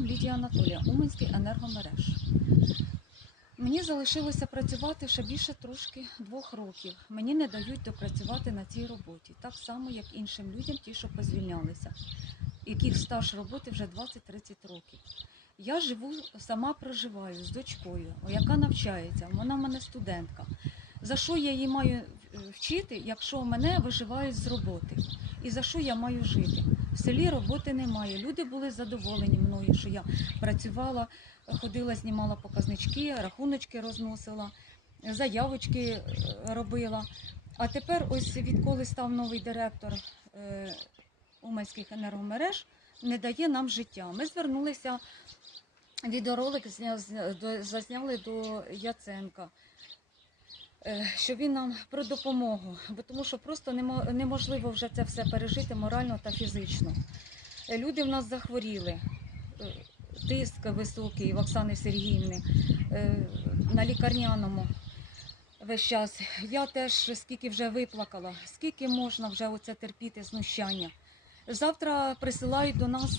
Драм Лідія Анатолія, Уманський енергомереж. Мені залишилося працювати ще більше трошки двох років. Мені не дають допрацювати на цій роботі, так само, як іншим людям, ті, що позвільнялися, яких стаж роботи вже 20-30 років. Я живу, сама проживаю з дочкою, яка навчається, вона в мене студентка. За що я її маю е, вчити, якщо мене виживають з роботи? І за що я маю жити? В селі роботи немає. Люди були задоволені мною, що я працювала, ходила, знімала показнички, рахуночки розносила, заявочки е, робила. А тепер, ось відколи став новий директор е, Уманських енергомереж, не дає нам життя. Ми звернулися, відеоролик зня- зня- зазняли до Яценка. Е, Що він нам про допомогу, бо тому що просто немо- неможливо вже це все пережити морально та фізично. Е, Люди в нас захворіли, е, тиск високий в Оксани Сергіївни на лікарняному весь час. Я теж скільки вже виплакала, скільки можна вже оце терпіти знущання. Завтра присилають до нас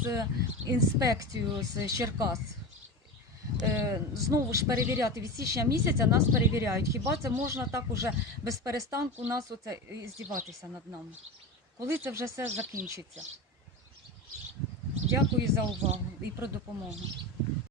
інспекцію з Черкас. Е, Знову ж перевіряти від січня місяця нас перевіряють. Хіба це можна так уже без перестанку нас оце здіватися над нами? Коли це вже все закінчиться? Дякую за увагу і про допомогу.